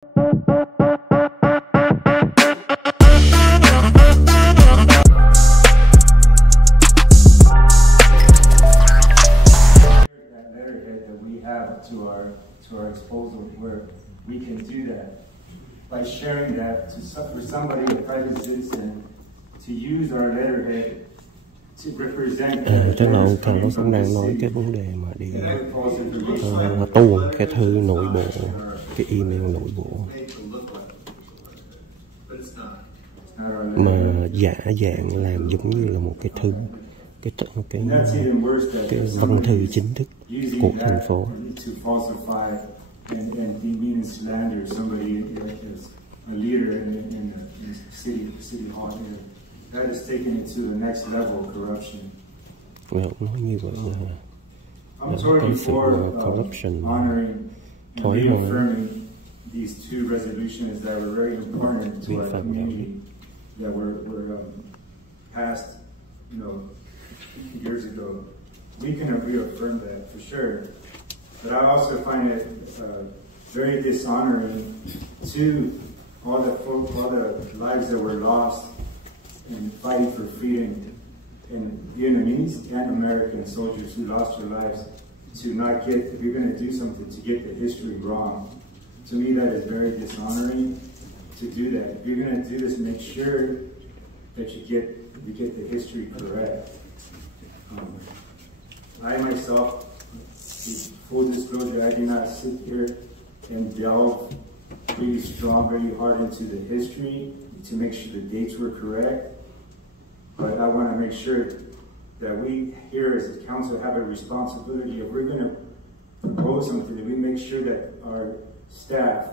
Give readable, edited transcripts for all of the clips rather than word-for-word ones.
To our disposal, where we can do that by sharing that for somebody, a private citizen, to use our letterhead to represent. Chắc là ông thằng nó cũng đang nói cái vấn đề mà đi tuồn cái thư nội bộ, cái email nội bộ mà giả dạng làm giống như là một cái thư, cái văn thư chính thức của thành phố. And demean and slander somebody as a leader in the city hall here. That has taken it to the next level of corruption. Nói như vậy là cái sự corruption honoring and reaffirming these two resolutions that were very important to our community that were passed, years ago. We can reaffirm that for sure. But I also find it very dishonoring to all the lives that were lost in fighting for freedom, and Vietnamese and American soldiers who lost their lives, to not get, if you're going to do something, to get the history wrong. To me, that is very dishonoring to do that. If you're going to do this, make sure that you get the history correct. I myself, full disclosure, I do not sit here and delve really strong, very hard into the history to make sure the dates were correct. But I want to make sure that we here as a council have a responsibility. If we're going to propose something, that we make sure that our staff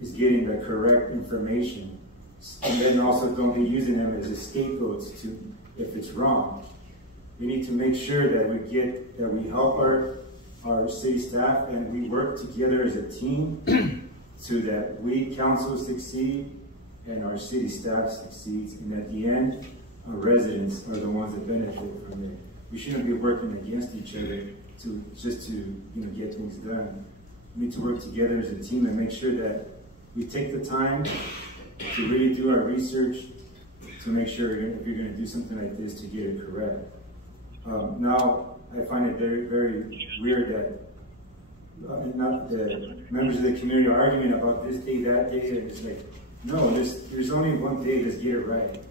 is getting the correct information. And then also don't be using them as scapegoats to, if it's wrong. We need to make sure that we help our city staff and we work together as a team so that we council succeed and our city staff succeeds, and at the end, our residents are the ones that benefit from it. We shouldn't be working against each other just to get things done. We need to work together as a team and make sure that we take the time to really do our research to make sure if you're going to do something like this, to get it correct. Now, I find it very, very weird that not the members of the community are arguing about this day, that day, and it's like, no, there's only one day to get it right.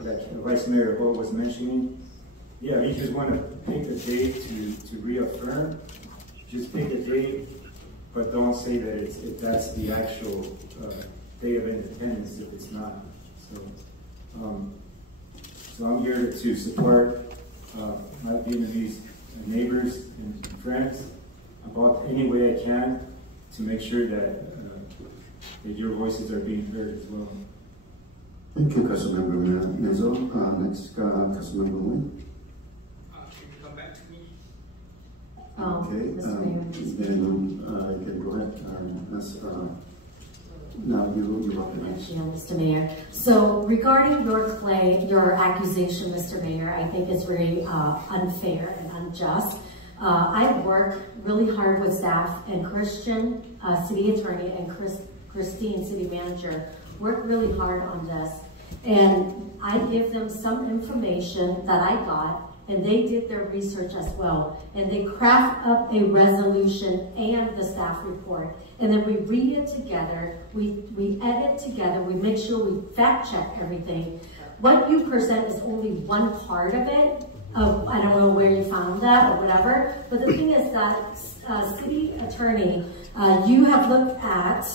Like Vice Mayor Ho was mentioning, yeah, you just want to pick a date to reaffirm. Just pick a date, but don't say that that's the actual day of independence if it's not. So I'm here to support my Vietnamese neighbors and friends about any way I can to make sure that your voices are being heard as well. Thank you, Councilmember Nezo. Next, Councilmember Nguyen. Can you come back to me? Okay, then you can go ahead. Now you recognize. Mr. Mayor. So regarding your accusation, Mr. Mayor, I think it's very unfair and unjust. I work really hard with staff, and Christian, city attorney, and Christine, city manager, work really hard on this. And I give them some information that I got, and they did their research as well. And they craft up a resolution and the staff report. And then we read it together, we edit together, we make sure we fact check everything. What you present is only one part of it. I don't know where you found that or whatever. But the thing is that, city attorney, you have looked at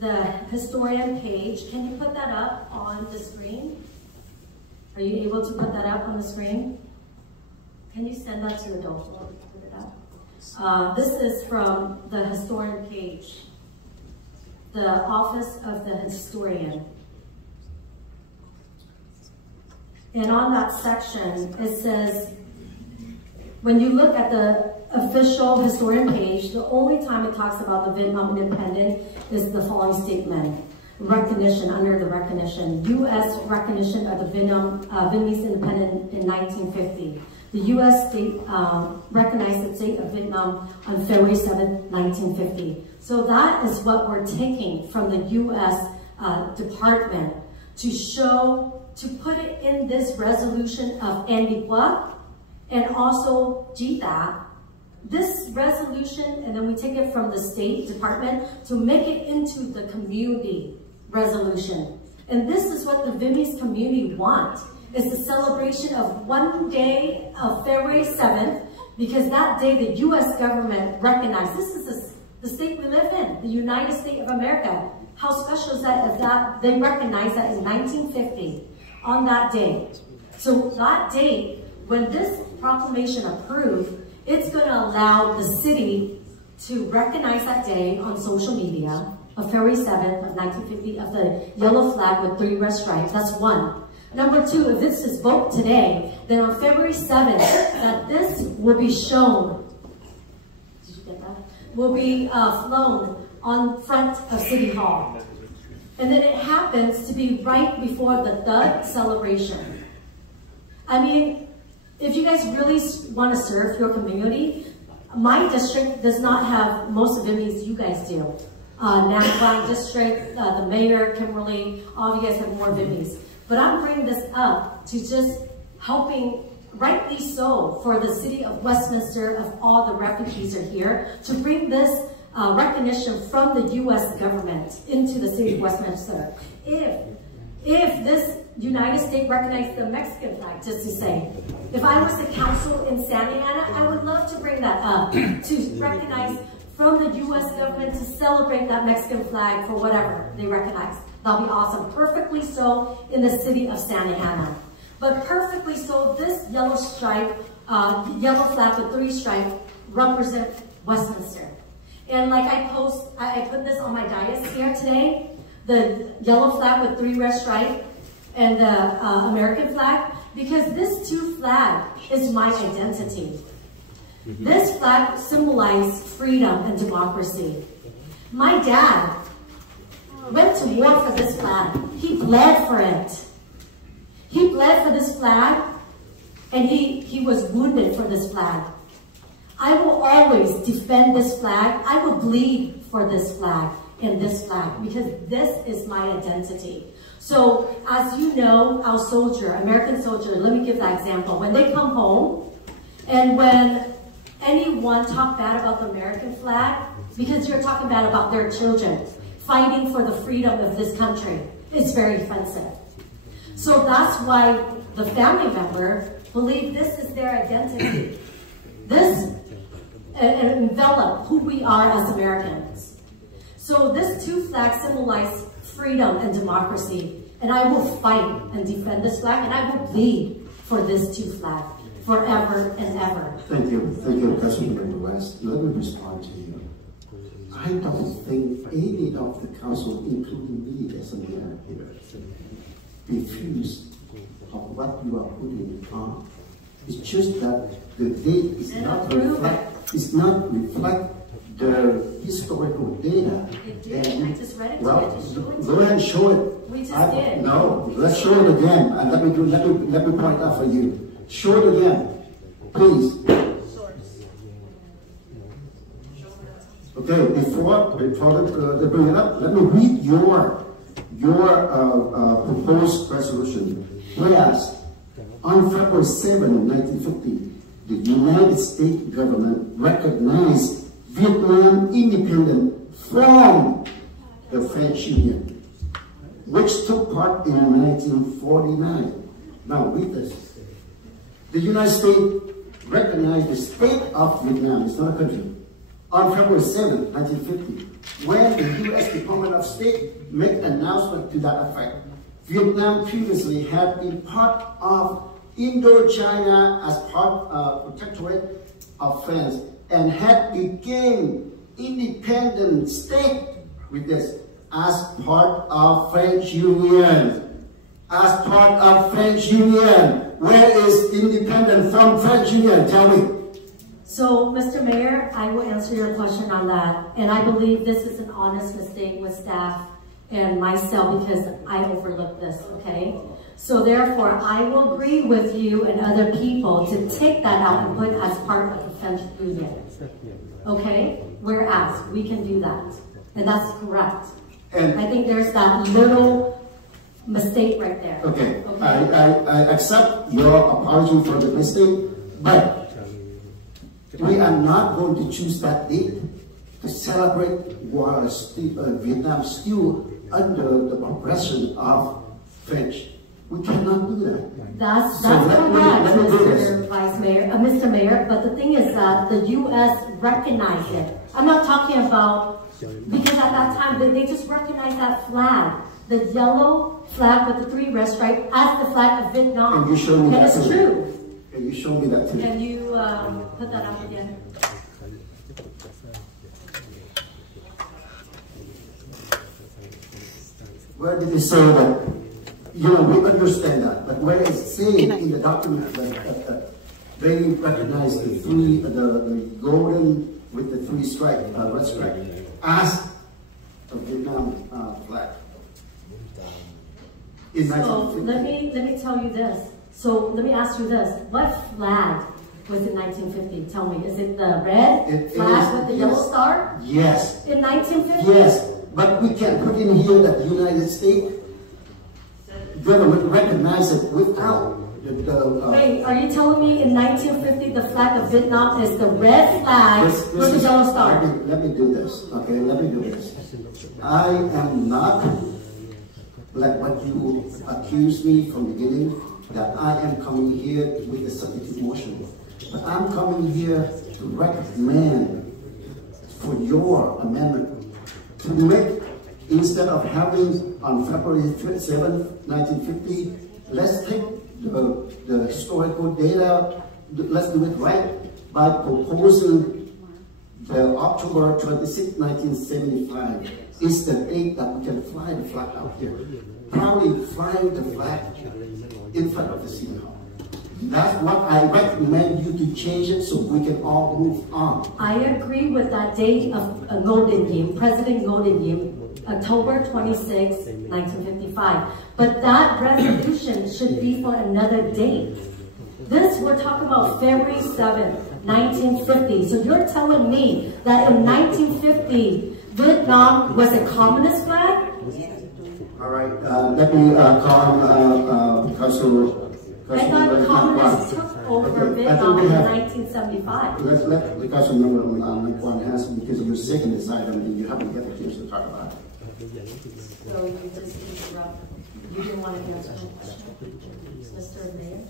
the historian page. Can you put that up on the screen? Are you able to put that up on the screen? Can you send that to Adolfo? Put it up. This is from the historian page, the Office of the Historian. And on that section, it says, when you look at the official historian page, the only time it talks about the Vietnam independence is the following statement. Recognition, under the recognition, U.S. recognition of the Vietnamese independence in 1950. The U.S. state recognized the state of Vietnam on February 7, 1950. So that is what we're taking from the U.S. Department to show, to put it in this resolution of Nghi Quyê and also Jita. This resolution, and then we take it from the State Department to make it into the community resolution. And this is what the Vietnamese community want. It's the celebration of one day of February 7th, because that day the U.S. government recognized, this is the state we live in, the United States of America. How special is that they recognized that in 1950, on that day. So that date, when this proclamation approved, it's going to allow the city to recognize that day on social media of February 7th of 1950 of the yellow flag with 3 red stripes. That's one. Number 2, if this is voted today, then on February 7th, that this will be shown, did you get that? Will be flown on front of City Hall. And then it happens to be right before the third celebration. I mean, if you guys really want to serve your community, my district does not have most of Vietnamese you guys do. Nam Quang district, the mayor, Kimberly, all of you guys have more Vietnamese. But I'm bringing this up to just helping, rightly so, for the city of Westminster, of all the refugees are here, to bring this recognition from the U.S. government into the city of Westminster. If this United States recognized the Mexican flag, just to say, if I was the council in Santa Ana, I would love to bring that up, to recognize from the U.S. government to celebrate that Mexican flag for whatever they recognize. That'll be awesome. Perfectly so in the city of Santa Ana. But perfectly so, this yellow stripe, yellow flag with 3 stripes represent Westminster. And like I put this on my dais here today, the yellow flag with 3 red stripes and the American flag, because this 2 flag is my identity. This flag symbolizes freedom and democracy. My dad went to war for this flag. He bled for it. He bled for this flag, and he was wounded for this flag. I will always defend this flag. I will bleed for this flag and this flag, because this is my identity. So, as you know, our soldier, American soldier, let me give that example. When they come home, and when anyone talk bad about the American flag, because you're talking bad about their children fighting for the freedom of this country, it's very offensive. So that's why the family member believe this is their identity. This envelop who we are as Americans. So this 2 flags symbolize freedom and democracy, and I will fight and defend this flag, and I will bleed for this 2 flags forever and ever. Thank you, Councilman West. Let me respond to you. I don't think any of the council, including me as a mayor here, refuse of what you are putting on. It's just that the date is not reflect the historical data. It did. I just read it to well, you. I just showed it to go ahead and show it. We just did. No, let's show it again. And let me point out for you. Show it again, please. Okay, before they bring it up, let me read your proposed resolution. Whereas, on February 7, 1950, the United States government recognized Vietnam independent from the French Union, which took part in 1949. Now, read this. The United States recognized the state of Vietnam, it's not a country, on February 7, 1950, when the U.S. Department of State made an announcement to that effect. Vietnam previously had been part of Indochina as part of protectorate of France and had become independent state with this as part of French Union. As part of French Union. Where is independent from French Union? Tell me. So, Mr. Mayor, I will answer your question on that. And I believe this is an honest mistake with staff and myself because I overlooked this, okay? So therefore, I will agree with you and other people to take that out and put as part of the French Union. Okay? Whereas we can do that, and that's correct. And I think there's that little mistake right there. okay, I accept your apology for the mistake, but we are not going to choose that date to celebrate while Vietnam still under the oppression of French. We cannot do that. That's So correct, let me do this. Mr. Vice Mayor, Mr. Mayor. But the thing is that the U.S. recognized it. I'm not talking about, because at that time they just recognized that flag, the yellow flag with the 3 red stripes, as the flag of Vietnam. And you show me that it's too. true. Can you show me that too? Can you put that up again? Where did it say that? You know, we understand that, but where it's saying in the document that they recognize the golden with the 3 stripe, red stripe, as a Vietnam flag. In So 1950. let me tell you this. So let me ask you this. What flag was in 1950? Tell me. Is it the red flag with the yellow star? Yes. In 1950? Yes. But we can put in here that the United States government recognized it without Wait, are you telling me in 1950 the flag of Vietnam is the red flag with the yellow star? Let me do this, okay? Let me do this. I am not like what you accused me from the beginning, that I am coming here with a substitute motion. But I'm coming here to recommend for your amendment to make, instead of having on February 7th, 1950, let's take the historical data, let's do it right by proposing the October 26, 1975 is the date that we can fly the flag out here. Proudly flying the flag in front of the City Hall. That's what I recommend you to change it so we can all move on. I agree with that date of Golden Year, President Golden Year, October 26, 1955. But that resolution should be for another date. This, we're talking about February 7th, 1950. So you're telling me that in 1950, Vietnam was a communist flag? All right, let me call Council. I thought the communists took over Vietnam in 1975. Let the council member on one answer, because you're sick in this item and you haven't got a chance to talk about it. So you just interrupt. You didn't want to answer my question, Mr. Mayor?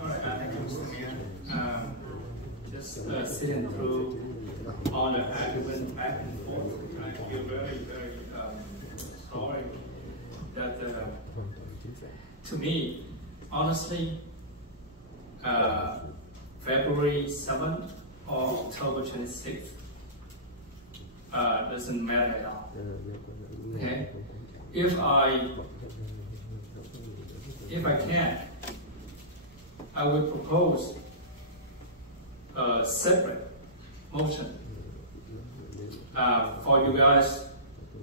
All right, thank you, Mr. Mayor. Just sitting through all the argument back and forth, I feel very, very sorry that, to me, honestly, February 7th or October 26th doesn't matter at all. Okay, if I can, I would propose a separate motion for you guys,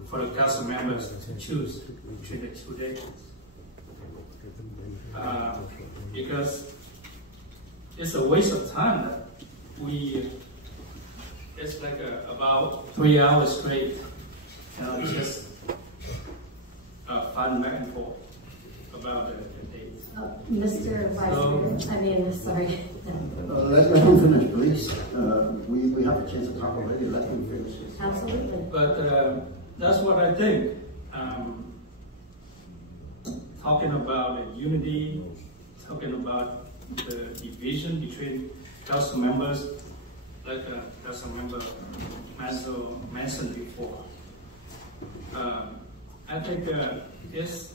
for the council members to choose between the 2 days. Because it's a waste of time that it's like about 3 hours straight, just fun back and forth about the dates. Mr. Vice Mayor, I mean, sorry. Let him finish, please. We have a chance to talk already. Let him finish. Absolutely. But that's what I think. Talking about the unity, talking about the division between council members, like Council Member Mansell mentioned before. I think it's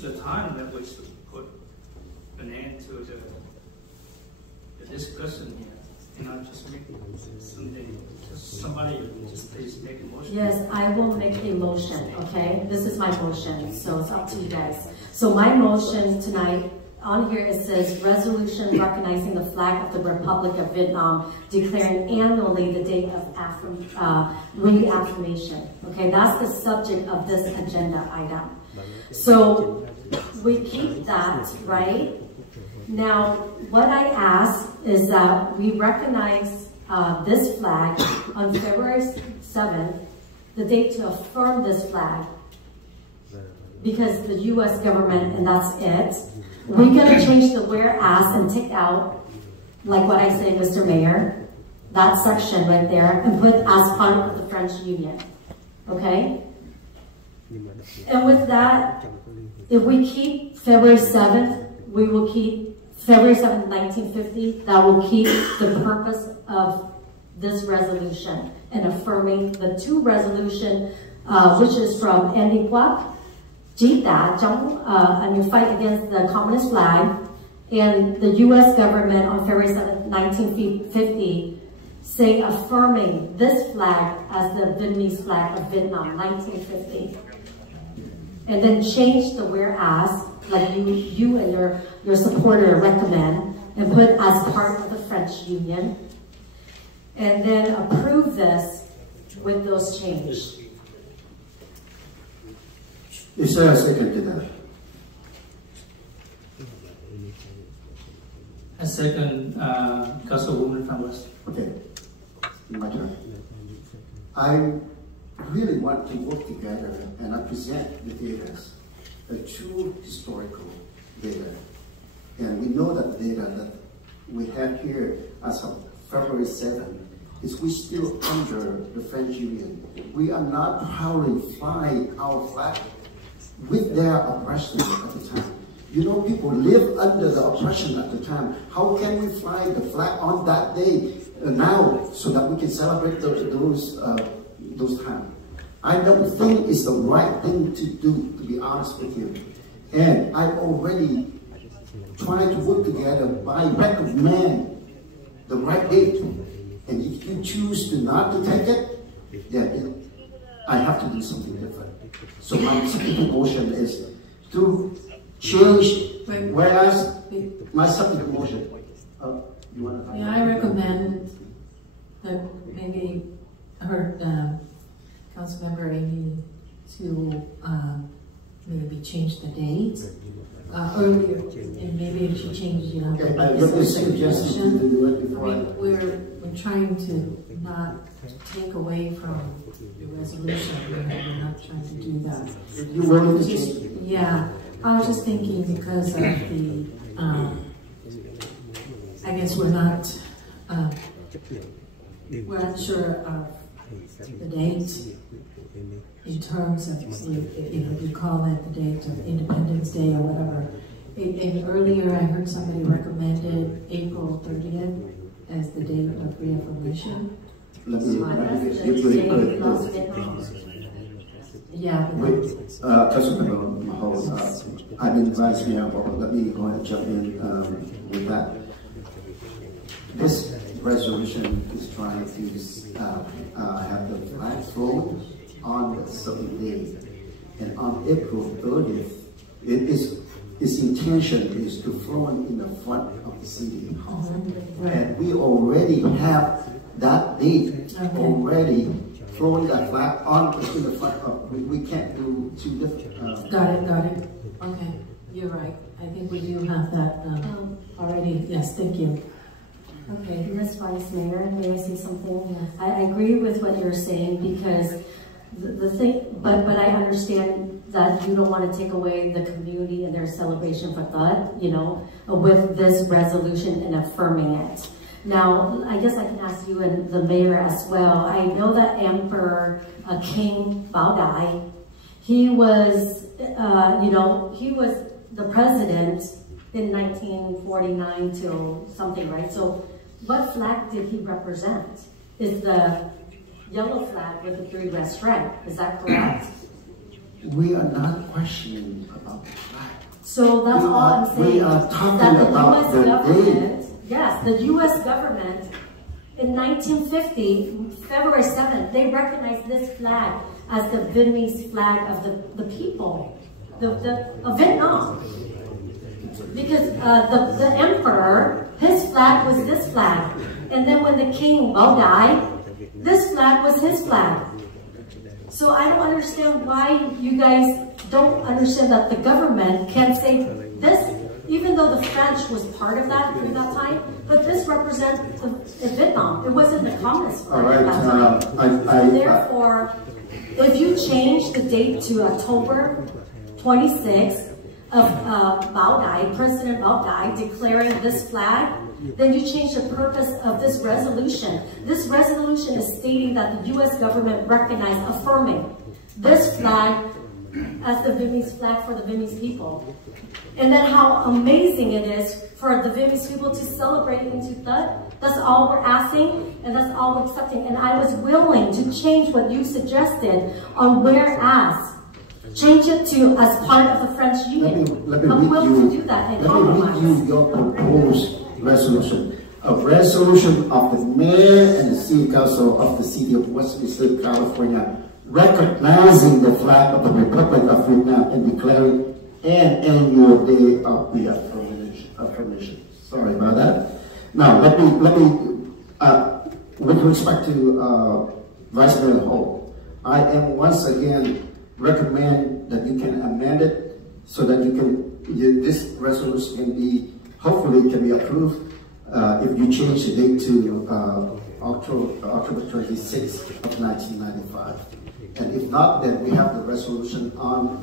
the time that we should put an end to the discussion here. Just make something. Somebody just please make a motion. Yes, I will make a motion, okay? This is my motion, so it's up to you guys. So my motion tonight, on here it says, resolution recognizing the flag of the Republic of Vietnam, declaring annually the date of reaffirmation. Okay, that's the subject of this agenda item. So we keep that, right? Now, what I ask is that we recognize this flag on February 7th, the date to affirm this flag, because the U.S. government, and that's it. We're going to change the whereas and take out, like what I say, Mr. Mayor, that section right there, and put as part of the French Union. Okay? And with that, if we keep February 7th, we will keep February 7th, 1950. That will keep the purpose of this resolution and affirming the two resolution, which is from Andy Kwok, Jita, and you fight against the communist flag, and the U.S. government on February 7th, 1950, say affirming this flag as the Vietnamese flag of Vietnam, 1950. And then change the whereas, like you and your supporter recommend, and put as part of the French Union. And then approve this with those changes. Is there a second to that? A second, Councilwoman from West. Okay, my turn. I really want to work together and I present the data, the true historical data. And we know that data that we have here as of February 7th is we still under the French Union. We are not proudly flying our flag with their oppression at the time. You know, people live under the oppression at the time. How can we fly the flag on that day now so that we can celebrate those times? I don't think it's the right thing to do, to be honest with you. And I've already tried to work together by recommend the right date. And if you choose to not to take it, then I have to do something different. So my second motion is to change, whereas my second motion, you want to? Yeah, I recommend that maybe I heard Councilmember Amy to maybe change the date earlier, and maybe if she changes, you know, okay, let me suggest you to do it before. I mean, we're trying to not take away from the resolution. We're not trying to do that. You willing to change? Yeah, I was just thinking because of the, I guess we're not sure of the date in terms of, you know, you call that the date of Independence Day or whatever. And earlier I heard somebody recommended April 30th as the date of reaffirmation. Let me give you yeah. Councilmember Mahal, I've been advised here, but let me go ahead and jump in with that. This resolution is trying to have the flag flown on the certain day. And on April 30th, its intention is to flow in the front of the city hall. Right. And we already have that date already flowing that flag on in the front of. We can't do two different. Got it. Okay, you're right. I think we do have that already. Yes, thank you. Okay, Ms. Vice Mayor, may I say something? Yes. I agree with what you're saying because the thing, but I understand that you don't want to take away the community and their celebration for that, you know, with this resolution and affirming it. Now, I guess I can ask you and the mayor as well. I know that Emperor King Baodai, he was, you know, he was the president in 1949 till something, right? So what flag did he represent? Is the yellow flag with the 3 red stripes. Is that correct? We are not questioning about the flag. So that's all I'm saying. We are talking about the date. Yes, the U.S. government in 1950, February 7th, they recognized this flag as the Vietnamese flag of the people, of Vietnam. Because the emperor, his flag was this flag. And then when the king Bao died, this flag was his flag. So I don't understand why you guys don't understand that the government can say this even though the French was part of that during that time, but this represents Vietnam. It wasn't the communist party at that time. Therefore, if you change the date to October 26th of Bao Dai, President Bao Dai declaring this flag, then you change the purpose of this resolution. This resolution is stating that the U.S. government recognized, affirming this flag as the Vietnamese flag for the Vietnamese people. And then how amazing it is for the Vietnamese people to celebrate in Thu Thất. That's all we're asking, and that's all we're accepting. And I was willing to change what you suggested on whereas. Change it to as part of the French Union. I'm willing to do that and compromise. Let me read you your proposed resolution. A resolution of the mayor and the city council of the city of Westminster, California, recognizing the flag of the Republic of Vietnam and declaring an annual day of the affirmation. Sorry about that. Now let me with respect to Vice Mayor Ho, I am once again recommend that you can amend it so that this resolution can be, hopefully can be approved if you change the date to October 26th of 1995. And if not, then we have the resolution on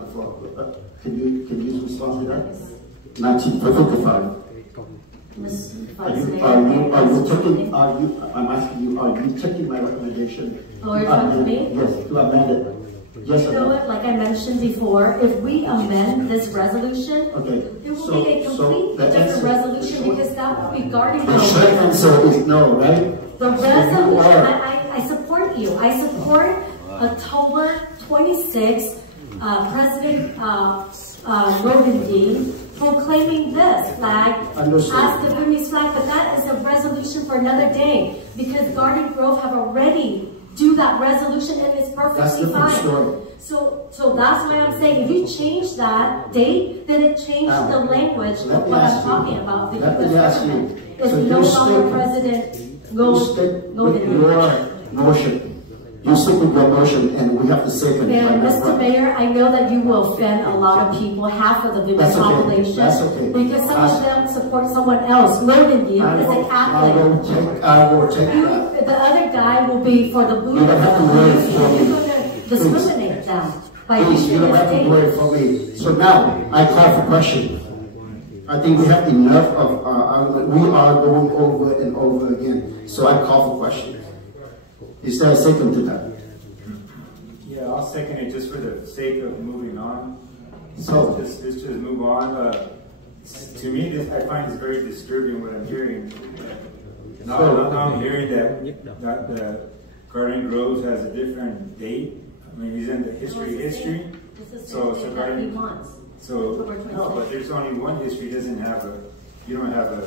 the floor. Can you respond to that? 1955. I'm asking you, are you taking my recommendation? Oh, you're talking to me? Yes, to amend it. Yes, you know what, like I mentioned before, if we amend this resolution, okay. It will be a completely different resolution because that will be guarding the short answer is no, right? The resolution, I support you. I support October 26th, President Normandy proclaiming this flag as the Vietnamese flag, but that is a resolution for another day because Garden Grove have already do that resolution and it's perfectly fine. So that's why I'm saying if you change that date, then it changed the language of what I'm talking about. The U.S. government is no longer President your motion. You stick with your motion, and we have to say that. And Mr. Mayor, I know that you will offend a lot of people, half of the Vietnamese population, because some of them support someone else. Normandy is a Catholic. I will take that. The other guy will be for the Buddha. You're going to discriminate them by using you don't have to worry for me. So now I call for question. I think we have enough of argument. We are going over and over again. So I call for question. Is there a second to that? Yeah, I'll second it just for the sake of moving on. So just move on. To me, I find this very disturbing what I'm hearing. Now I'm hearing that the Garden Grove has a different date. I mean, he's in the history. So no, but there's only one history. You don't have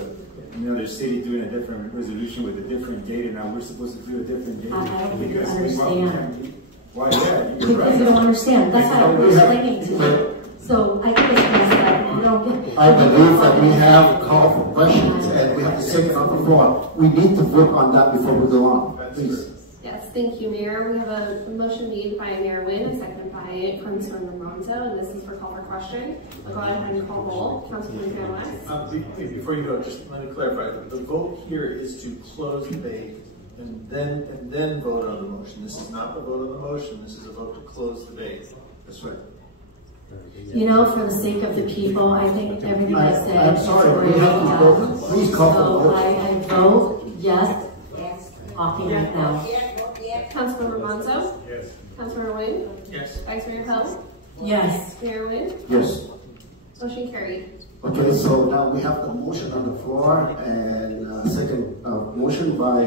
another city doing a different resolution with a different date, and now we're supposed to do a different date. I don't think you understand. Why? Yeah, because you don't understand. That's how we're explaining to you. So I think it's messed up. You don't get. I believe that we have called for questions, and we have to take it on the floor. We need to vote on that before we go on. Please. Yes, thank you, Mayor. We have a motion made by Mayor Nguyen, a second by Councilor Ramonzo, and this is for call for question. I'll go ahead and call roll. Councilman Canales. Before you go, just let me clarify. The vote here is to close debate and then vote on the motion. This is not the vote on the motion. This is a vote to close debate. That's right. You know, for the sake of the people, I think everything I said. I'm sorry. We have to vote. Please call for vote. I vote yes. Talking right now. Councilman Ramonzo. Yes. Councilor Nguyen. Yes. Vice Mayor Ho. Yes. Mayor Nguyen. Yes. Motion carried. Okay, so now we have the motion on the floor, and second motion by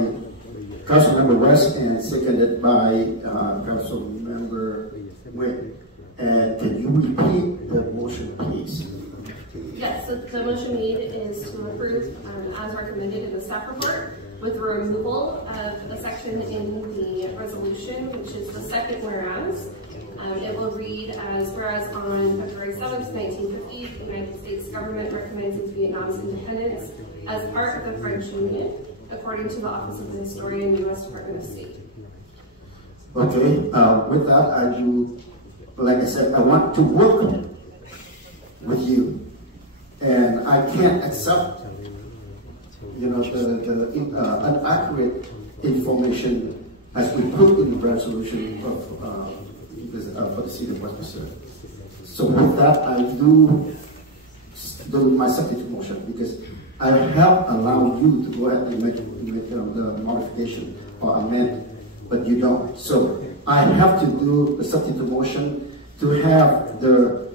Councilmember West and seconded by Councilmember Nguyen. And can you repeat the motion, please? Yes, so the motion made is to approve as recommended in the staff report with the removal of a section in the resolution, which is the second whereas. It will read as, whereas on February 7th, 1950, the United States government recognizes Vietnam's independence as part of the French Union, according to the Office of the Historian, U.S. Department of State. Okay, with that, like I said, I want to work with you. And I can't accept, the inaccurate information as we put in the resolution for the city of Westminster. So with that, I do my substitute motion because I have allowed you to go ahead and make the modification or amend, but you don't. So I have to do the substitute motion to have the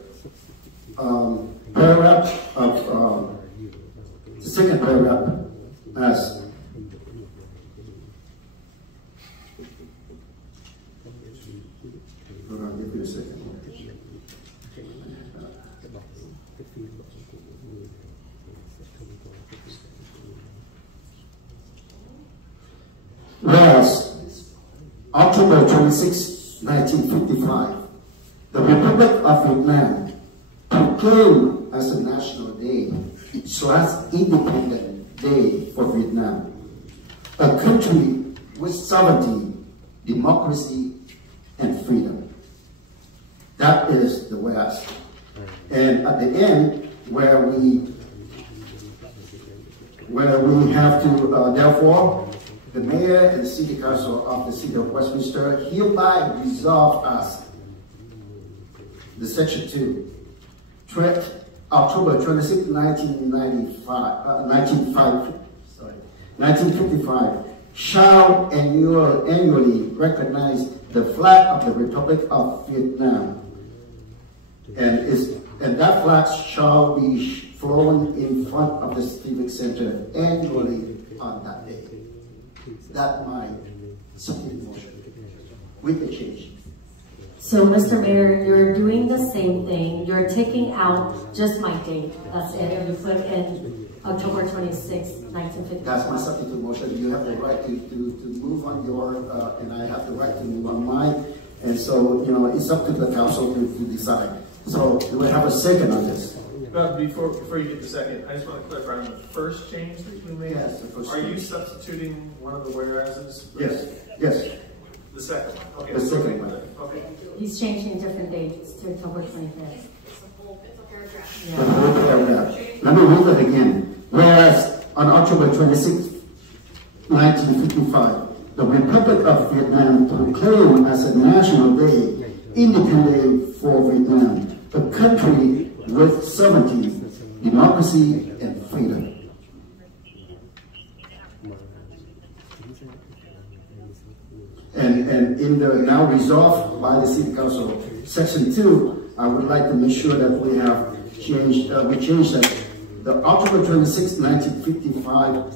paragraph of the second paragraph as hold on, give me a second. Whereas October 26, 1955, the Republic of Vietnam proclaimed as a national day / independent day for Vietnam, a country with sovereignty, democracy, and freedom. That is the West. And at the end, where we have to, therefore, the mayor and the city council of the city of Westminster hereby resolve as the section 2, October 26, 1955, shall annually recognize the flag of the Republic of Vietnam, and that flag shall be flown in front of the Civic Center annually on that day. That's my substitute motion with the change. So, Mr. Mayor, you're doing the same thing. You're taking out just my date. That's it. You put in October 26, 1950. That's my substitute motion. You have the right to move on your, and I have the right to move on mine. And so, it's up to the council to decide. So, do we have a second on this? Before you get the second, I just want to clarify on the first change that you made. Yes, the first Are change. you substituting one of the whereases? Yes, yes. The second one. Okay. The second one. Okay. He's changing different dates to October 25th. It's a paragraph. Yeah. The whole paragraph. Let me read that again. Whereas on October 26, 1955, the Republic of Vietnam proclaimed as a national day, independent for Vietnam, a country with sovereignty, democracy, and freedom. And in the now resolved by the City Council, Section 2, I would like to make sure that we have changed, we changed that the October 26, 1955,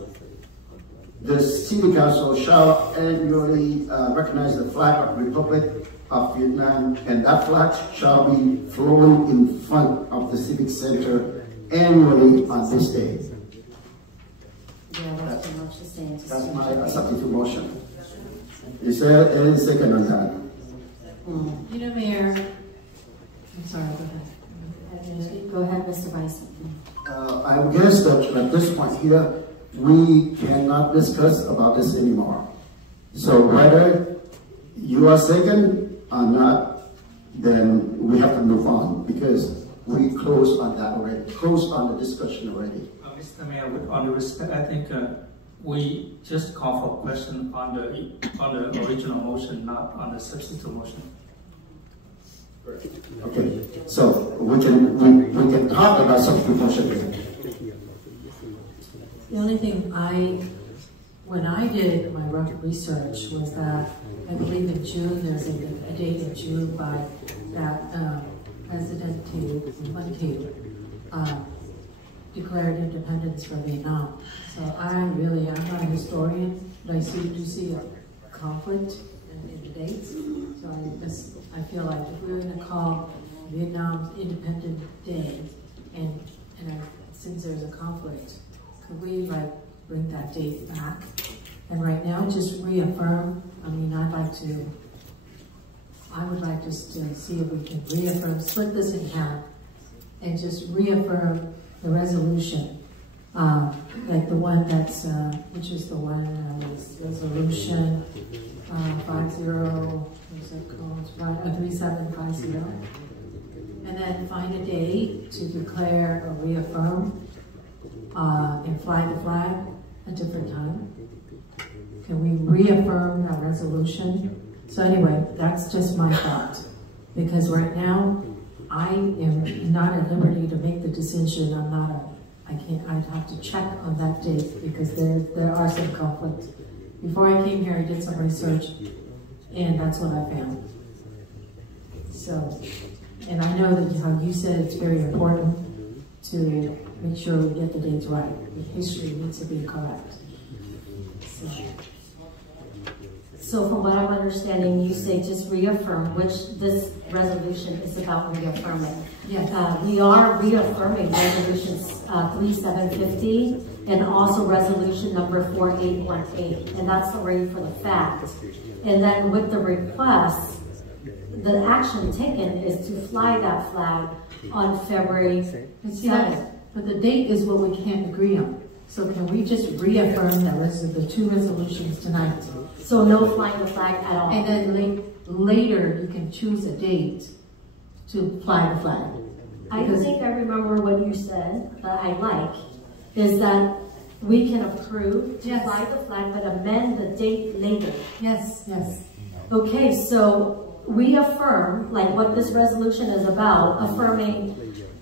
the City Council shall annually recognize the flag of the Republic of Vietnam, and that flag shall be flown in front of the Civic Center annually on this day. Yeah, that's pretty much the same. That's my substitute motion. Is there any second on that? Mayor, I'm sorry, go ahead. Go ahead, Mr. Vice. I guess that at this point here, we cannot discuss about this anymore. So whether you are second or not, then we have to move on because we closed on that already, closed on the discussion already. Mr. Mayor, with all due respect, I think we just call for question on the original motion, not on the substitute motion. Okay, so we can talk about substitute motion. The only thing when I did my research was that I believe in June, there's a date in June by that President Vinh Danh declared independence from Vietnam. So I'm not a historian, but I do see a conflict in the dates. So I feel like if we were going to call Vietnam's Independent Day, and since there's a conflict, could we bring that date back? And right now, just reaffirm. I would like just to see if we can reaffirm, split this in half, and just reaffirm the resolution, like the one that's, which is the one resolution 3750, And then find a day to declare or reaffirm and fly the flag a different time. Can we reaffirm that resolution? So anyway, that's just my thought. Because right now, I am not at liberty to make the decision. I'd have to check on that date because there are some conflicts. Before I came here, I did some research and that's what I found. So, and I know that how you said it's very important to make sure we get the dates right. The history needs to be correct. So from what I'm understanding, you say just reaffirm, which this resolution is about reaffirming. Yes. We are reaffirming resolutions 3750 and also resolution number 4818, and that's already for the fact. And then with the request, the action taken is to fly that flag on February 7th. But the date is what we can't agree on. So can we just reaffirm that the two resolutions tonight? So no flying the flag at all. And then later you can choose a date to fly the flag. I think I remember what you said that I like, is that we can approve to fly the flag but amend the date later. Yes, yes. Okay, so we affirm, like what this resolution is about, affirming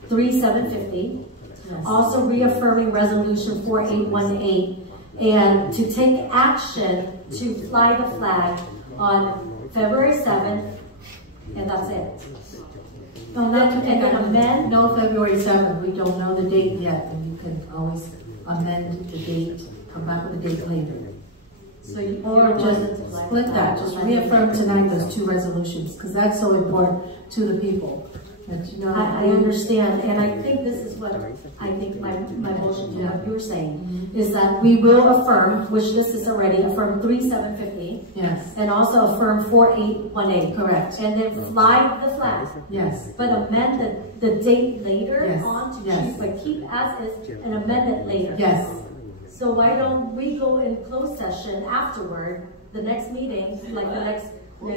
3750, yes. Also reaffirming resolution 4818, and to take action to fly the flag on February 7th, and that's it. No, not to and then amend. No, February 7th. We don't know the date yet, and you can always amend the date, come back with a date later. So you, or just split that, just reaffirm tonight those two resolutions, because that's so important to the people. That you know, I understand, and I think this is what I think my motion to what you were saying, is that we will affirm, which this is already, affirm 3750. Yes. And also affirm 4818. Correct. And then fly the flag. Yes. But amend the date later yes. on to yes. choose, but keep as is and amend it later. Yes. So why don't we go in closed session afterward, the next meeting, like the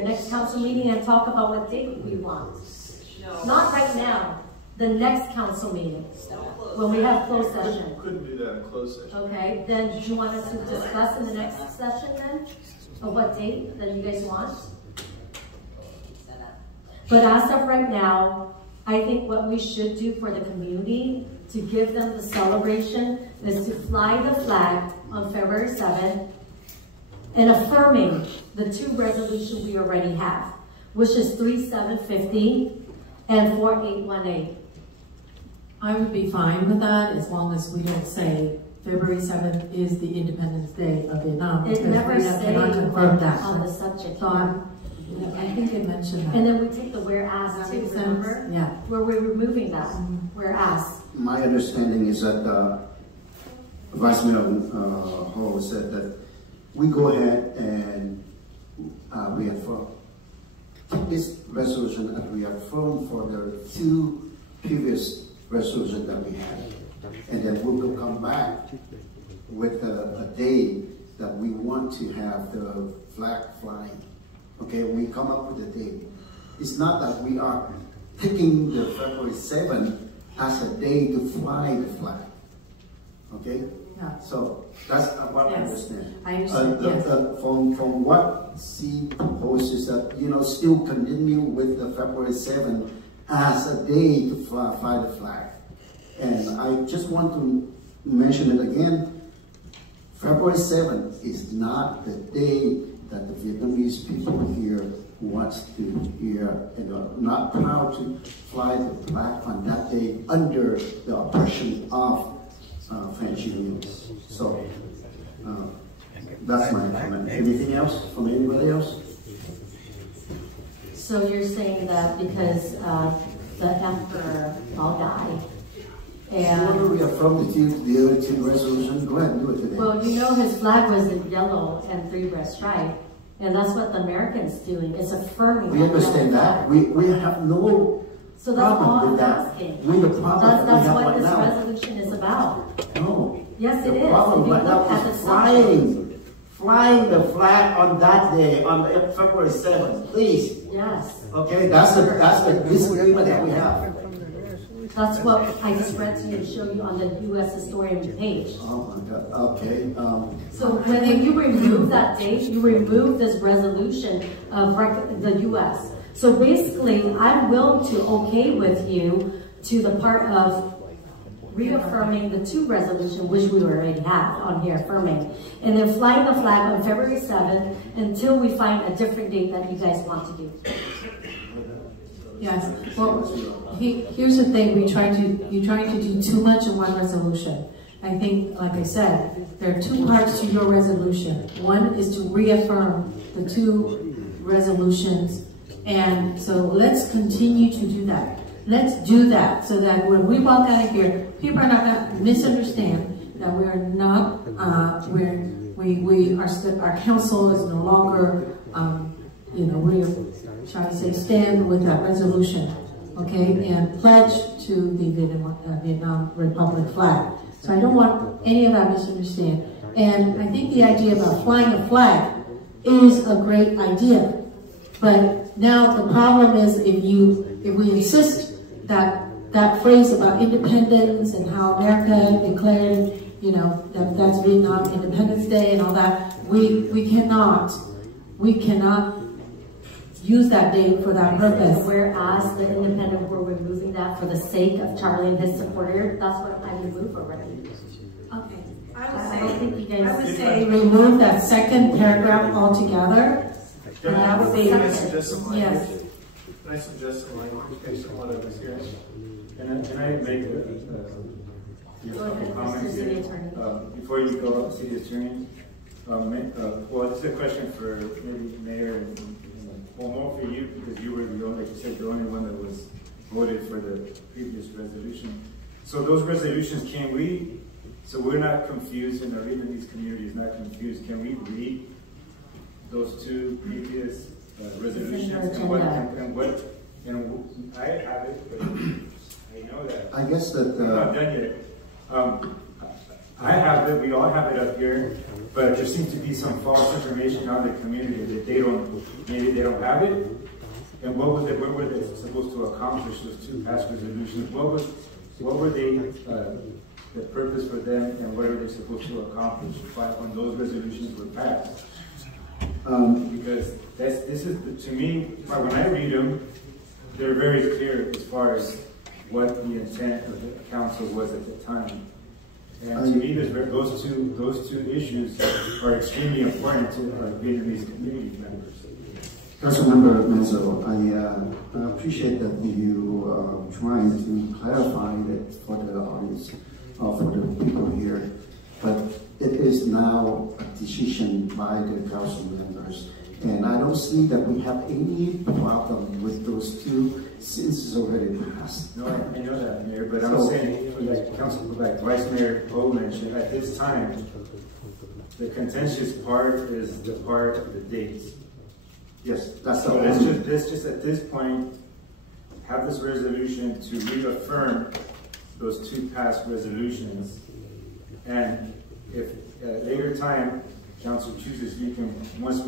next council meeting, and talk about what date we want. No. Not right now. The next council meeting, when we have closed session. Couldn't do that in closed session. Okay, then do you want us to discuss in the next session then? Of what date that you guys want? But as of right now, I think what we should do for the community to give them the celebration is to fly the flag on February 7th and affirming the two resolutions we already have, which is 3750 and 4818. I would be fine with that as long as we don't say February 7th is the Independence Day of Vietnam. It never said confirm that on the subject. So I think it mentioned that. And then we take the whereas too, remember? Yeah. Where we're removing that, whereas. My understanding is that Vice Mayor Hall said that we go ahead and reaffirm. Take this resolution and reaffirm for the two previous resolutions that we had. And then we will come back with a day that we want to have the flag flying. Okay, we come up with a date. It's not that we are picking the February 7th as a day to fly the flag. Okay? Yeah. So that's what yes. I understand. I understand. Yes. From what C proposes that, you know, still continue with the February 7th as a day to fly the flag. And I just want to mention it again. February 7th is not the day that the Vietnamese people here wants to hear and are not proud to fly the flag on that day under the oppression of French unions. So that's my comment. Anything else from anybody else? So you're saying that because the emperor all died, and you want to reaffirm the other two resolution? Go ahead and do it today. well, you know his flag was in yellow and three-breast stripe, and that's what the Americans doing. It's affirming. We understand that. We have no so that's all problem with I'm that. asking. That's what this resolution is about. No. Yes, it the is. problem If you right look now at is the flying the flag on that day, on February 7th, please. Yes. Okay, that's the disagreement that we have. That's what I just read to you to show you on the U.S. historian page. Oh my God, okay. So when you remove that date, you remove this resolution of the U.S. So basically, I'm willing to okay with you to the part of reaffirming the two resolution, which we already have on here, affirming, and then flying the flag on February 7th until we find a different date that you guys want to do. Yes. Well, here's the thing: you're trying to do too much in one resolution. I think, like I said, there are two parts to your resolution. One is to reaffirm the two resolutions, and so let's continue to do that. Let's do that so that when we walk out of here, people are not going to misunderstand that we're not, our council is no longer, we're, shall we say, stand with that resolution, okay, and pledge to the Vietnam Republic flag. So I don't want any of that misunderstand. And I think the idea about flying a flag is a great idea. But now the problem is if we insist that phrase about independence and how America declared, that's Vietnam Independence Day and all that, we cannot use that date for that purpose. Whereas the independent were removing that for the sake of Charlie and his supporter, that's what I remove already. Okay, I would say remove that second paragraph altogether. Can I suggest some language? Yes. Can I suggest some language based on what I was hearing? Can I make a couple comments here? Before you go up to the attorney? Well, this is a question for maybe Mayor and more for you, because you were the only, like you said, the only one that was voted for the previous resolution. So those resolutions, so we're not confused, and even these communities not confused, can we read those two previous resolutions and what I have it, but I know that. I guess that I'm not done yet. I have it, we all have it up here, but there seems to be some false information on the community that maybe they don't have it. And what were they supposed to accomplish, those two past resolutions? What were they, the purpose for them, and what are they supposed to accomplish when those resolutions were passed? Because to me, when I read them, they're very clear as far as what the intent of the council was at the time. And to me, those two issues are extremely important to our Vietnamese community members. Councilmember Menzo, I appreciate that you are trying to clarify it for the audience, for the people here, but it is now a decision by the council members. And I don't see that we have any problem with those two since it's already passed. No, I know that, Mayor, but I'm saying, like Vice Mayor Poe mentioned, at this time, the contentious part is the part of the dates. Yes, that's so let's just at this point have this resolution to reaffirm those two past resolutions, and if at a later time council chooses, you can, once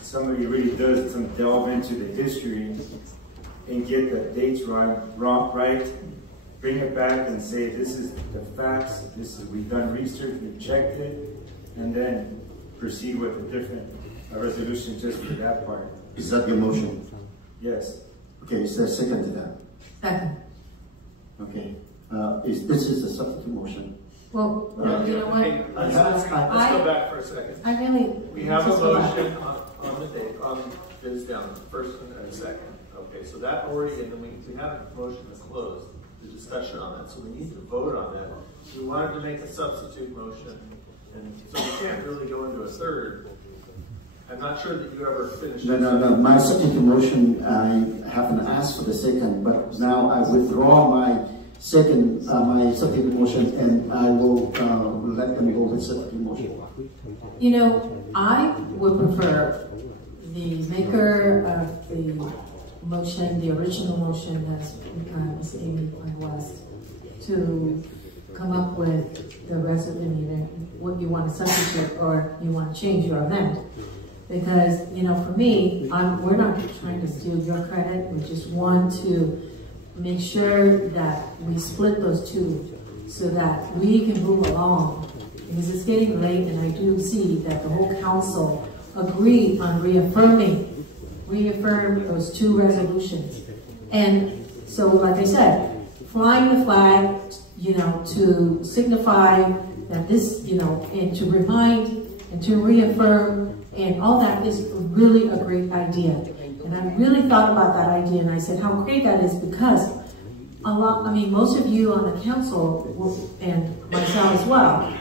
somebody really does some delve into the history and get the dates right, bring it back and say this is the facts, we've done research, we've checked it, and then proceed with a different resolution just for that part. Is that your motion? Yes. Okay, is there a second to that? Second. Okay. This is a substitute motion. Well, you know what? Let's go back for a second. We have a motion on the date, is down, first and second. Okay, so that already, and then we have a motion to close the discussion on that, so we need to vote on that. We wanted to make a substitute motion, and so we can't really go into a third. I'm not sure that you ever finished. No. My substitute motion, I haven't asked for the second, but now I withdraw my second, my substitute motion, and I will let them go with substitute motion. You know, I would prefer the maker of the motion, the original motion, that's Ms. Amy West, to come up with the resolution, what you want to substitute or you want to change or amend. Because, you know, for me, we're not trying to steal your credit. We just want to make sure that we split those two so that we can move along. Because it's getting late, and I do see that the whole council agreed on reaffirm those two resolutions. And so, like I said, flying the flag, you know, to signify that this, you know, and to remind and to reaffirm and all that is really a great idea. And I really thought about that idea, and I said how great that is, because most of you on the council, and myself as well,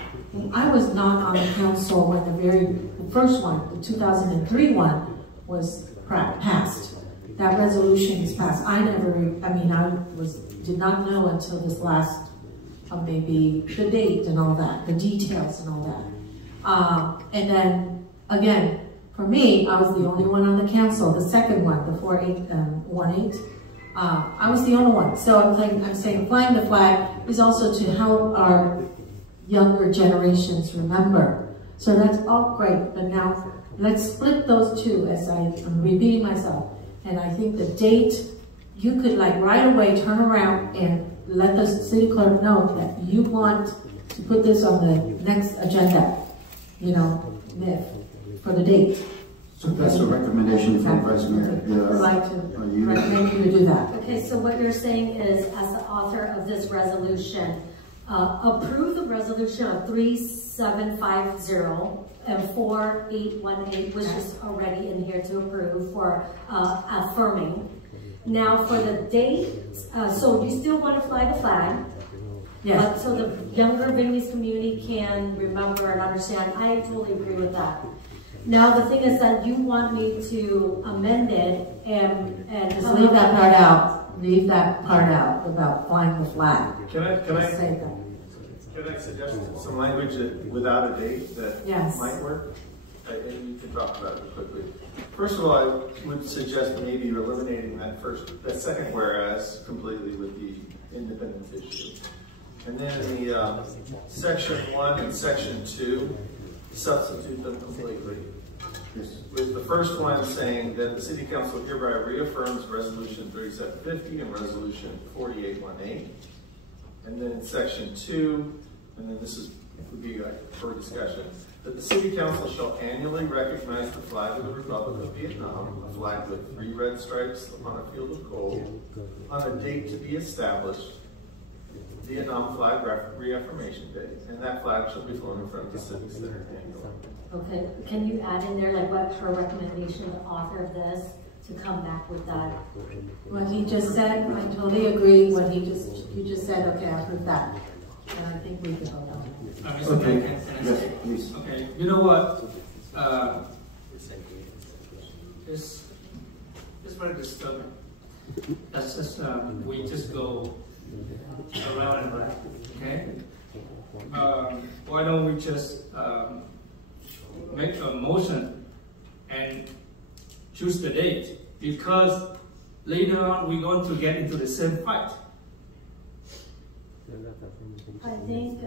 I was not on the council when the first one, the 2003 one, was passed. That resolution is passed. I did not know until this last, maybe the date and all that, the details and all that. And then, again, for me, I was the only one on the council, the second one, the 4818. I was the only one. So I'm saying flying the flag is also to help our younger generations remember. So that's all great, but now let's split those two, as I'm repeating myself. And I think the date, you could like right away turn around and let the city clerk know that you want to put this on the next agenda, you know, for the date. So that's a recommendation from Vice Mayor. I'd like to recommend you to do that. Okay, so what you're saying is, as the author of this resolution, approve the resolution of 3750 and 4818, which is already in here to approve for affirming. Now for the date, so you still want to fly the flag? Yes. But so the younger Vietnamese community can remember and understand. I totally agree with that. Now the thing is that you want me to amend it and just leave that part out. Leave that part out about flying the flag. Can I say that? Can I suggest some language without a date that might work? And you can talk about it quickly. First of all, I would suggest maybe eliminating that second whereas completely with the independence issue. And then the section 1 and section 2, substitute them completely. With the first one saying that the City Council hereby reaffirms Resolution 3750 and Resolution 4818. And then in section 2, and then this would be for discussion, that the City Council shall annually recognize the flag of the Republic of Vietnam, a flag with 3 red stripes upon a field of gold, on a date to be established, Vietnam Flag Reaffirmation Day, and that flag shall be flown in front of the Civic Center annually. Okay, can you add in there like what her recommendation, the author of this, to come back with that? What he just said, I totally agree. What you just said, okay, I heard that. And I think we can hold on. Okay, yes, please. Okay, you know what? It's very disturbing. That's just, we just go around and around, okay? Why don't we just make a motion and choose the date? Because later on we're going to get into the same fight. I think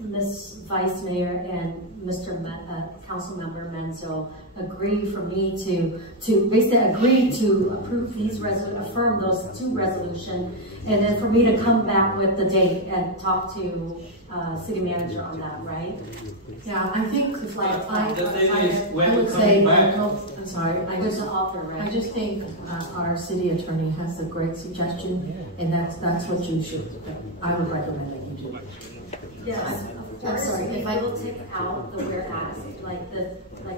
Ms. Vice Mayor and Mr. Council Member Menzo agree for me to basically agree to approve these affirm those 2 resolutions, and then for me to come back with the date and talk to City Manager on that, right? Yeah, I think I would say, I'm sorry, the author, right? I just think our city attorney has a great suggestion, and that's what you should. I would recommend that you do. Yes, of course. If I will take out the whereas, like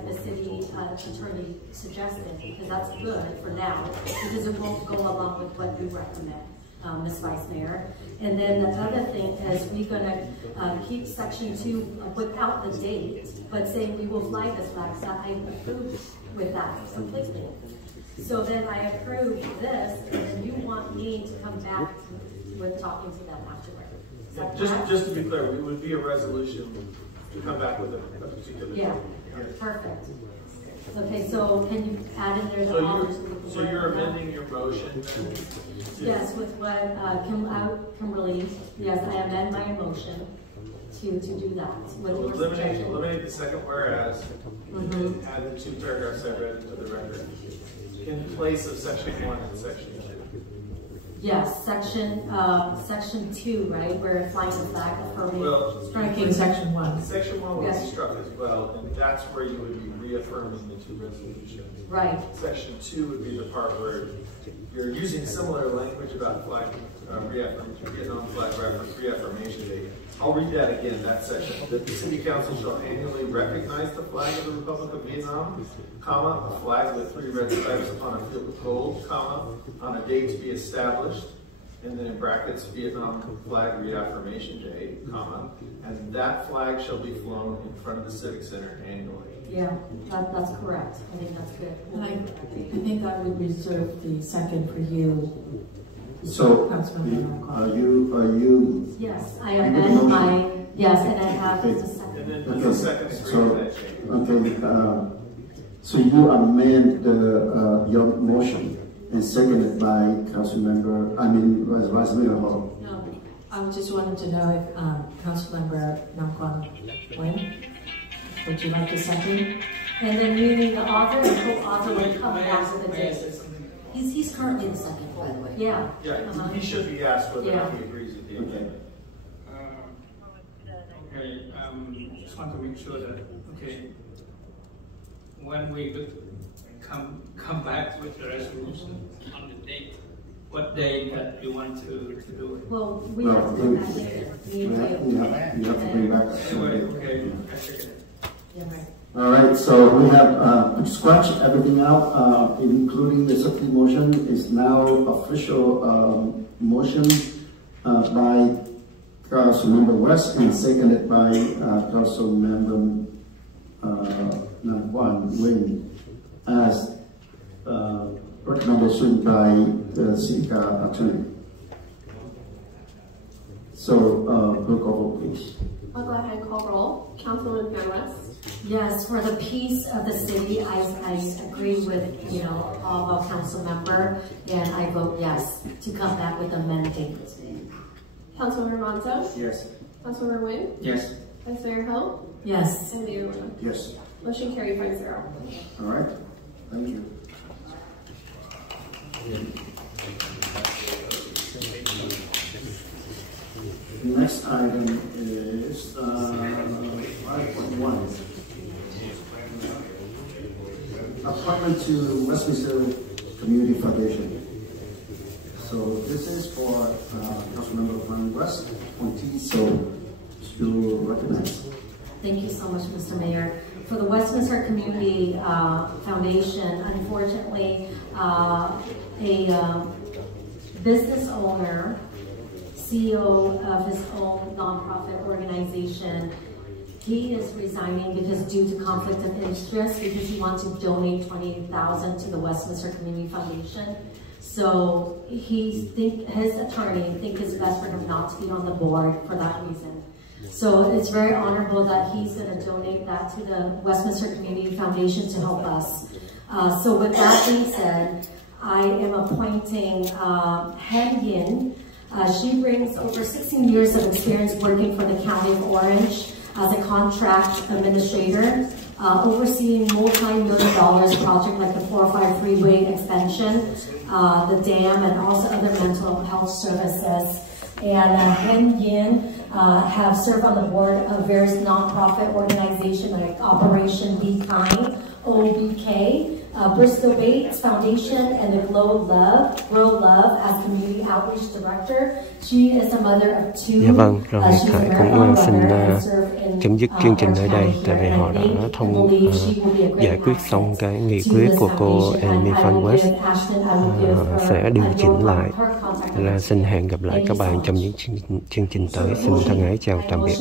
the city attorney suggested, because that's good for now, because it won't go along with what you recommend, Ms. Vice Mayor. And then the other thing is we're going to keep section 2 without the date, but saying we will fly this flag. So I approve with that completely. So then I approve this, and then you want me to come back with talking to them afterward. Just to be clear, it would be a resolution to come back with a particular. Yeah, perfect. Okay, so can you add in there the authors? So you're amending your motion? Yes, with what Kimberly, yes, I amend my motion to do that. Eliminate the second whereas, and add the 2 paragraphs I read into the record in place of section 1 and section 2. Yes, section 2, right, where flying the flag affirming. Well, striking section 1. Section 1 would be struck as well, and that's where you would be reaffirming the 2 resolutions. Right. Section 2 would be the part where you're using similar language about flag Vietnam flag reaffirmation day. I'll read that again, that section. The City Council shall annually recognize the flag of the Republic of Vietnam, comma, a flag with 3 red stripes upon a field of gold, comma, on a date to be established, and then in brackets, Vietnam flag reaffirmation day, comma, and that flag shall be flown in front of the Civic Center annually. Yeah, that's correct. I think that's good. And I think I would reserve the second for you. So, are you? Yes, I amend my, yes, and I have Okay. the second. And then the second So you amend your motion and seconded by Vice Mayor Hall. No, I just wanted to know if Councilmember Nam Quang Nguyen, would you like to second? And then meaning the author and co-author would come back with a date. He's currently the second, by the way. Yeah. Yeah, he should be asked whether or not he agrees with the amendment. Just want to make sure that, when we come back with the resolution on the date, what day that you want to do it? Well, we have to bring back You have to bring back. Anyway, I second it. Yeah, right. All right, so we have scratched everything out, including the substitute motion is now official motion by Councilmember West and seconded by Councilmember Nam Quang Nguyen as recommendation by the City Attorney. So, roll call vote, please. I'll go ahead and call roll. Councilman Van West. Yes, for the peace of the city, I agree with, all of our council member, and I vote yes to come back with amending. Councilmember Monzo. Yes. Councilmember Nguyen. Yes. Vice Mayor Ho. Yes. And Mayor Nguyen. Yes. Motion carried 5-0. All right. Thank you. The next item is 5.1. Appointment to Westminster Community Foundation. So this is for Councilmember Van West, appointee, so to recognize. Thank you so much, Mr. Mayor. For the Westminster Community Foundation, unfortunately, a business owner, CEO of his own nonprofit organization, he is resigning because due to conflict of interest, because he wants to donate $28,000 to the Westminster Community Foundation. So his attorney think it's best for him not to be on the board for that reason. So it's very honorable that he's going to donate that to the Westminster Community Foundation to help us. So with that being said, I am appointing Hen Yin. She brings over 16 years of experience working for the County of Orange as a contract administrator, overseeing multi-million-dollar projects like the 405 freeway extension, the dam, and also other mental health services. And Hen Yin have served on the board of various nonprofit organizations like Operation Be Kind, OBK, Bristol Bates Foundation, and the Grow Love as Community Outreach Director. She is a mother of 2. Dạ vâng, rồi Khải cũng xin chấm dứt chương trình ở đây, tại vì họ đã giải quyết xong cái nghị quyết của cô Amy Van West, sẽ điều chỉnh lại. Là xin hẹn gặp lại các bạn trong những chương trình tới. Xin thân ái chào tạm biệt.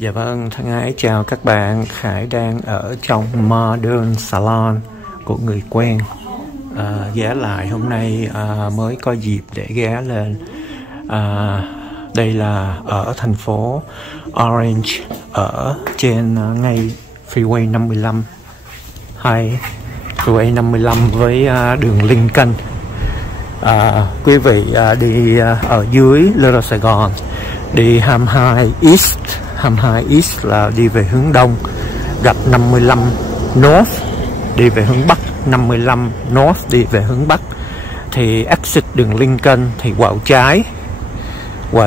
Dạ vâng, thân ái chào các bạn. Khải đang ở trong Modern Salon của người quen. Ghé lại hôm nay mới có dịp để ghé lên. Đây là ở thành phố Orange, ở trên ngay Freeway 55 hay Freeway 55 với đường Lincoln. Quý vị đi ở dưới Little Sài Gòn, đi 22 East. 22 East là đi về hướng đông, gặp 55 North đi về hướng bắc, 55 North đi về hướng bắc. Thì exit đường Lincoln thì quẹo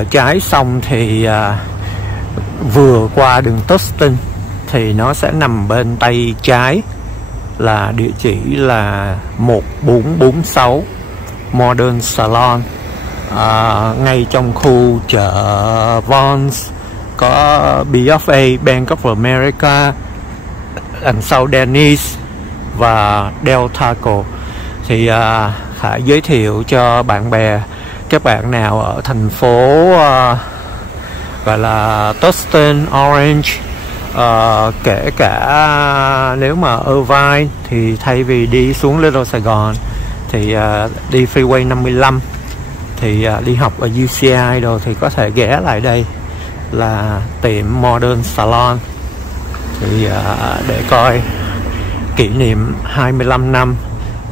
trái xong thì vừa qua đường Tustin thì nó sẽ nằm bên tay trái, là địa chỉ là 1446 Modern Salon, ngay trong khu chợ Vons, có BFA, Bank of America, đằng sau Denny's và Del Taco. Thì Khải giới thiệu cho bạn bè, các bạn nào ở thành phố gọi là Tustin, Orange, kể cả nếu mà Irvine thì thay vì đi xuống Little Sài Gòn thì đi Freeway 55 thì đi học ở UCI rồi thì có thể ghé lại đây là tiệm Modern Salon thì để coi kỷ niệm 25 năm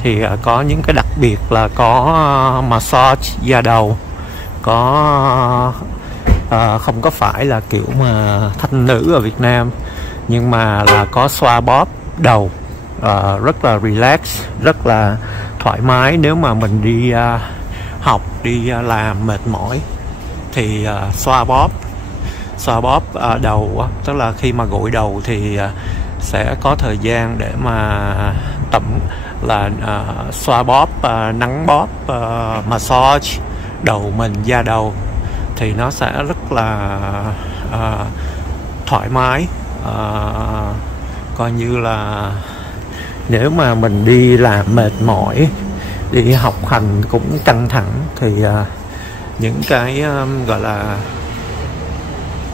thì có những cái đặc biệt là có massage da đầu, có không có phải là kiểu mà thanh nữ ở Việt Nam, nhưng mà là có xoa bóp đầu, rất là relax, rất là thoải mái. Nếu mà mình đi học, đi làm mệt mỏi thì xoa bóp đầu, tức là khi mà gội đầu thì sẽ có thời gian để mà xoa bóp, nắng bóp, massage đầu mình, da đầu thì nó sẽ rất là thoải mái. Coi như là nếu mà mình đi làm mệt mỏi, đi học hành cũng căng thẳng thì những cái gọi là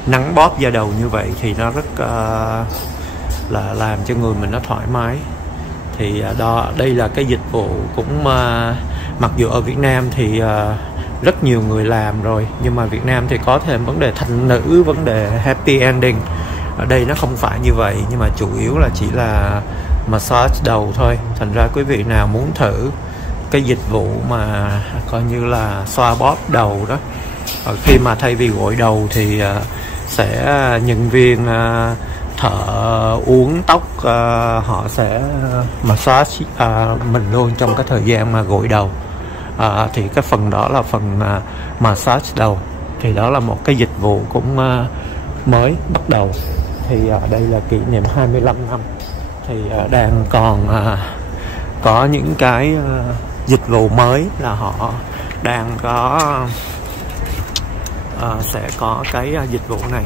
nắng bóp da đầu như vậy thì nó rất là làm cho người mình nó thoải mái. Thì đây là cái dịch vụ cũng mặc dù ở Việt Nam thì rất nhiều người làm rồi, nhưng mà Việt Nam thì có thêm vấn đề thanh nữ, vấn đề happy ending. Ở đây nó không phải như vậy, nhưng mà chủ yếu là chỉ là massage đầu thôi. Thành ra quý vị nào muốn thử cái dịch vụ mà coi như là xoa bóp đầu đó, khi mà thay vì gội đầu thì sẽ nhân viên thợ uốn tóc họ sẽ massage mình luôn trong cái thời gian mà gội đầu. Thì cái phần đó là phần massage đầu, thì đó là một cái dịch vụ cũng mới bắt đầu. Thì đây là kỷ niệm 25 năm thì đang còn có những cái dịch vụ mới, là họ đang có sẽ có cái dịch vụ này.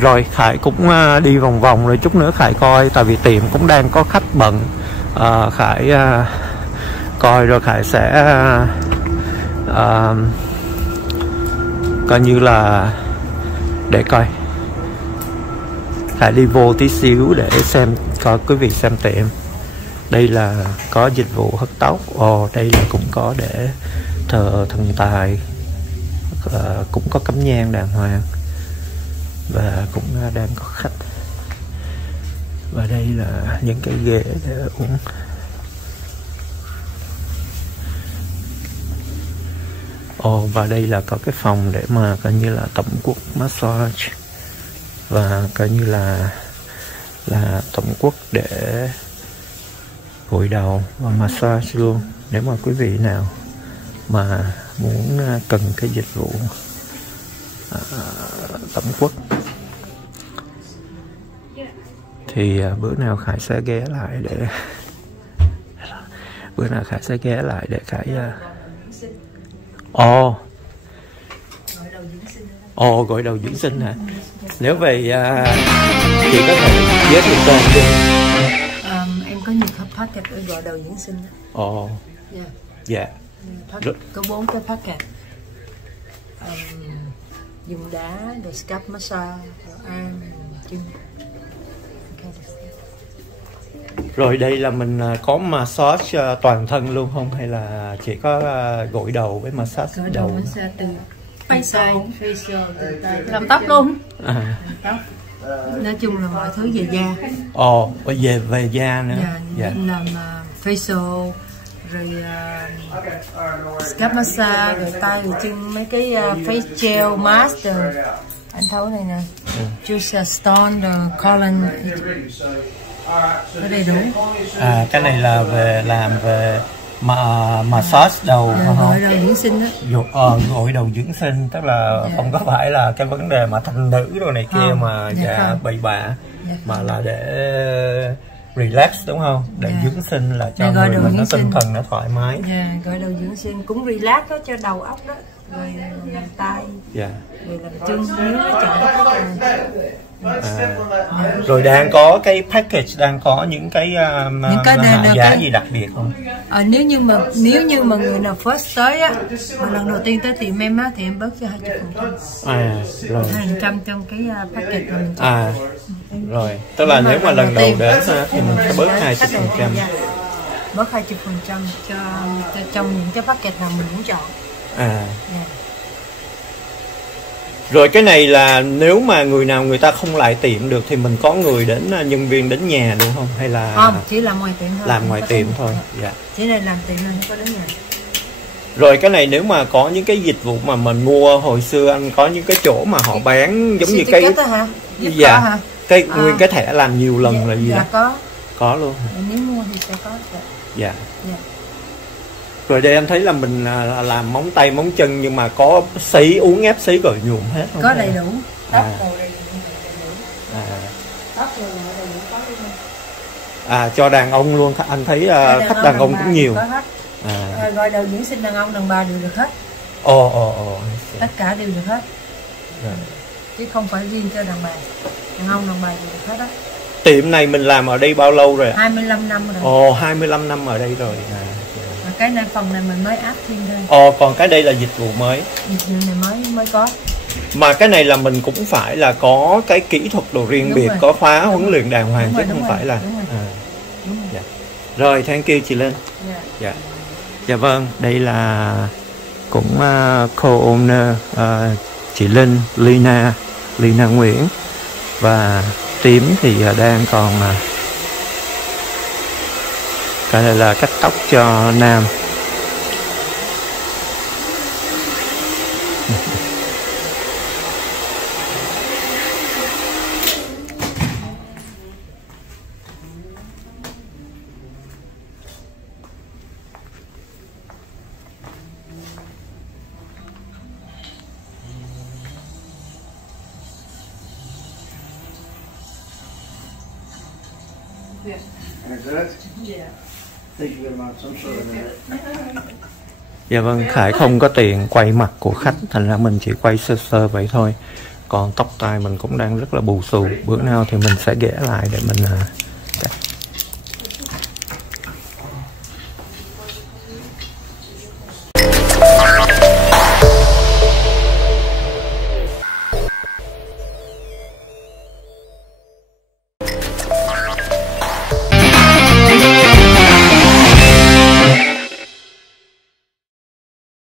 Rồi Khải cũng đi vòng vòng rồi, chút nữa Khải coi, tại vì tiệm cũng đang có khách bận. Khải coi rồi Khải sẽ coi như là để coi, Khải đi vô tí xíu để xem, coi quý vị xem tiệm. Đây là có dịch vụ hớt tóc, đây là cũng có để thờ thần tài, cũng có cắm nhang đàng hoàng và cũng đang có khách. Và đây là những cái ghế để uống. Và đây là có cái phòng để mà coi như là tổng quốc massage, và coi như là tổng quốc để gội đầu và massage luôn. Nếu mà quý vị nào mà muốn cần cái dịch vụ tổng quốc thì bữa nào Khải sẽ ghé lại để Khải gội đầu dưỡng sinh hả? Nếu về chị có thể giới thiệu tên đi. Em có nhiều packet để gội đầu dưỡng sinh. Dạ. Có 4 cái packet. dùng đá, rồi scalp massage, rồi arm, chân. Rồi đây là mình có massage toàn thân luôn không? Hay là chỉ có gội đầu với massage Gội đầu? massage từ facial từ tay. Làm tóc luôn. Tóc. Nói chung là mọi thứ về da. Ồ, về da nữa. Dạ. Làm facial, rồi scalp massage, rồi tay, rồi chân, mấy cái face gel mask rồi. Anh thấu này nè. Juice stone, rồi colon. Cái đầy đủ. Cái này là về làm về massage đầu không? Gội đầu dưỡng sinh đó. Gội đầu dưỡng sinh, tức là không có phải là cái vấn đề mà thanh nữ rồi này kia mà bậy bạ, mà là để relax đúng không? Để dưỡng sinh là cho người mình nó tinh thần nó thoải mái. Gội đầu dưỡng sinh cũng relax đó, cho đầu óc đó. Rồi làm tay. Rồi làm chân, nếu nó chọn rồi đang có cái package, đang có những cái giá gì đặc biệt không? Nếu như mà người nào first tới á, mà lần đầu tiên tới tiệm em á, thì em bớt cho 20%. Rồi 20% trong cái package mà mình rồi, tức là nếu mà lần đầu đến thì mình sẽ bớt 20%. Bớt 20% cho trong những cái package nào mình muốn chọn. Rồi cái này là nếu mà người ta không lại tiệm được thì mình có người đến, nhân viên đến nhà luôn không? Hay là không, chỉ làm ngoài tiệm thôi. Làm ngoài tiệm thôi. Chỉ là làm tiệm thôi, không có đến nhà. Rồi cái này nếu mà có những cái dịch vụ mà mình mua hồi xưa, anh có những cái chỗ mà họ bán giống như cái hả? Nguyên cái thẻ làm nhiều lần là gì đó? Có luôn. Nếu mua thì sẽ có. Rồi đây em thấy là mình làm móng tay móng chân, nhưng mà có uống ép sấy rồi nhuộm hết không? Có đầy đủ. Tóc rồi đầy đủ. Tóc rồi đầy đủ có luôn. Cho đàn ông luôn, anh thấy khách đàn ông cũng nhiều. Gọi đầu dưỡng sinh đàn ông đàn bà đều được hết. Tất cả đều được hết. Chứ không phải riêng cho đàn bà. Đàn ông đàn bà đều được hết đó. Tiệm này mình làm ở đây bao lâu rồi ạ? 25 năm rồi. 25 năm ở đây rồi. Cái này phần này mình mới áp thêm thôi. Còn cái đây là dịch vụ mới. Dịch vụ này mới có. Mà cái này là mình cũng phải là có cái kỹ thuật đồ riêng biệt, có khóa huấn luyện đàng hoàng, chứ không phải là. Rồi, thank you chị Linh. Dạ vâng, đây là cũng co-owner chị Linh, Lina Nguyễn, và Tím thì đang còn cái này là cắt tóc cho nam. Dạ vâng, Khải không có tiền quay mặt của khách, thành ra mình chỉ quay sơ sơ vậy thôi. Còn tóc tai mình cũng đang rất là bù xù, bữa nào thì mình sẽ ghé lại để mình